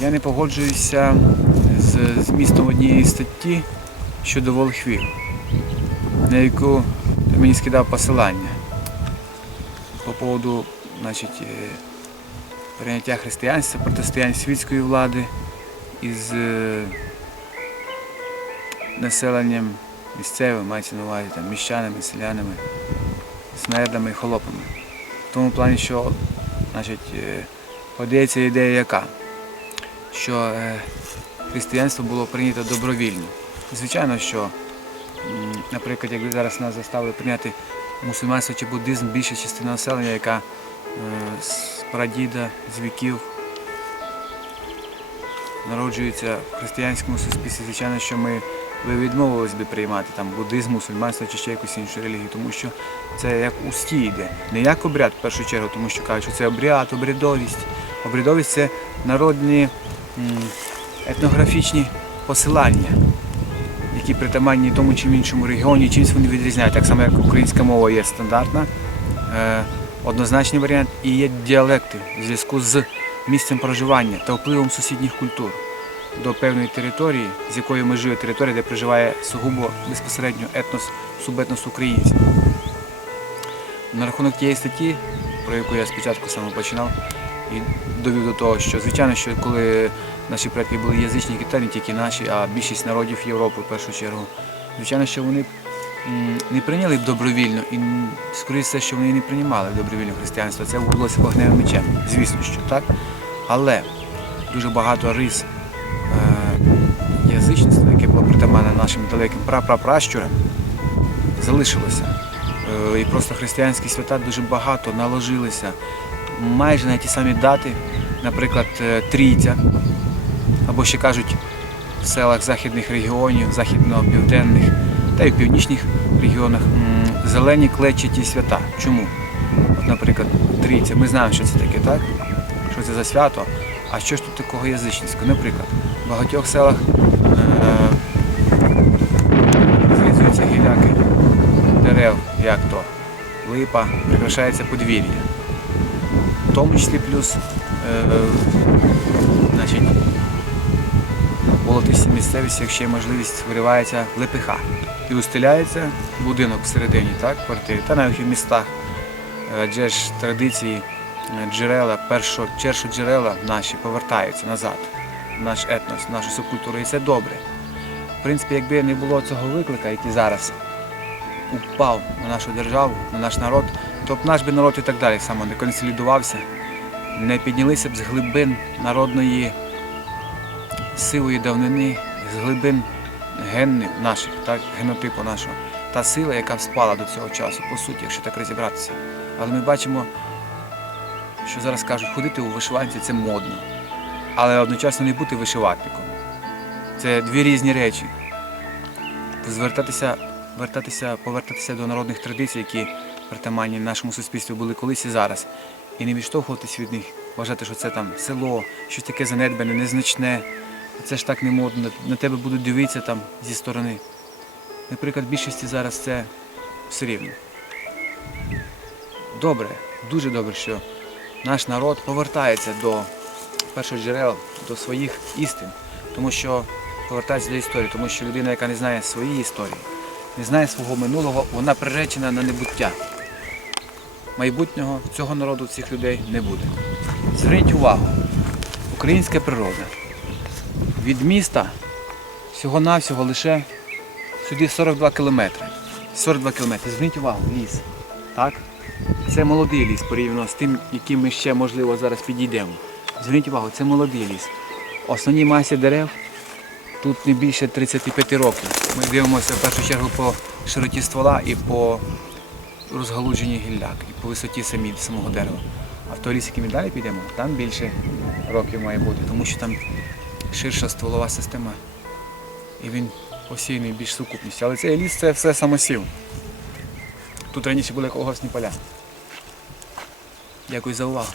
Я не погоджуюся з змістом однієї статті щодо волхвів, на яку ти мені скидав посилання по поводу значить, е, прийняття християнства, протистояння світської влади із е, населенням місцевим, мається на увазі там, міщанами, селянами, смердами і холопами. В тому плані, що значить, е, подається ідея яка? Що е, християнство було прийнято добровільно. Звичайно, що, наприклад, якби зараз нас заставили прийняти мусульманство чи буддизм, більша частина населення, яка е, з прадіда, з віків народжується в християнському суспільстві, звичайно, що ми ви відмовились би приймати там буддизм, мусульманство чи ще якусь іншу релігію, тому що це як усті йде. Не як обряд в першу чергу, тому що кажуть, що це обряд, обрядовість. Обрядовість це народні етнографічні посилання, які притаманні тому чи іншому регіоні, чимось вони відрізняють. Так само, як українська мова є стандартна, е, однозначний варіант, і є діалекти в зв'язку з місцем проживання та впливом сусідніх культур до певної території, з якою межує територія, де проживає сугубо безпосередньо етнос, субетнос українців. На рахунок тієї статті, про яку я спочатку саме починав, і довів до того, що звичайно, що коли наші предки були язичники, та не тільки наші, а більшість народів Європи в першу чергу, звичайно, що вони не прийняли б добровільно і скоріше що вони не приймали добровільно християнство. Це вводилося вогневим мечем, звісно, що так. Але дуже багато рис притаманне нашим далеким прапрапращурам, залишилося. Е, І просто християнські свята дуже багато наложилися майже на ті самі дати, наприклад, е, Трійця, або ще кажуть в селах західних регіонів, західно-південних та й в північних регіонах зелені клетчаті свята. Чому? От, наприклад, Трійця, ми знаємо, що це таке, так? Що це за свято. А що ж тут такого язичницького? Наприклад, в багатьох селах як то липа, прикрашається подвір'я. В тому числі плюс е, значить, болотистій місцевості, якщо є можливість, виривається лепиха і устеляється будинок всередині, так, квартири, та навіть в містах. Адже ж традиції, е, джерела, першо, джерела наші повертаються назад, наш етнос, нашу субкультуру, і це добре. В принципі, якби не було цього виклика, який зараз упав на нашу державу, на наш народ, то б наш би народ і так далі само не консолідувався, не піднялися б з глибин народної сивої давнини, з глибин генів наших, так, генотипу нашого. Та сила, яка спала до цього часу, по суті, якщо так розібратися. Але ми бачимо, що зараз кажуть, ходити у вишиванці це модно, але одночасно не бути вишиватником. Це дві різні речі. Звертатися, вертатися, повертатися до народних традицій, які притаманні нашому суспільству були колись і зараз. І не відштовхуватись від них, вважати, що це там село, щось таке занедбане, незначне. Це ж так не модно. На тебе будуть дивитися там зі сторони. Наприклад, в більшості зараз це все рівно. Добре, дуже добре, що наш народ повертається до першоджерел, до своїх істин, тому що повертається до історії, тому що людина, яка не знає своєї історії, не знає свого минулого, вона приречена на небуття. Майбутнього цього народу, цих людей не буде. Зверніть увагу, українська природа. Від міста всього-навсього лише сюди 42 кілометри. 42 кілометри. Зверніть увагу, ліс. Так? Це молодий ліс порівняно з тим, яким ми ще, можливо, зараз підійдемо. Зверніть увагу, це молодий ліс. Основній масі дерев тут не більше 35 років. Ми дивимося в першу чергу по широті ствола і по розгалудженні гілляк, і по висоті самі, самого дерева. А в той ліс, який ми далі підемо, там більше років має бути, тому що там ширша стволова система. І він посіяний більш сукупністю. Але цей ліс це все самосів. Тут раніше були колгоспні поля. Дякую за увагу.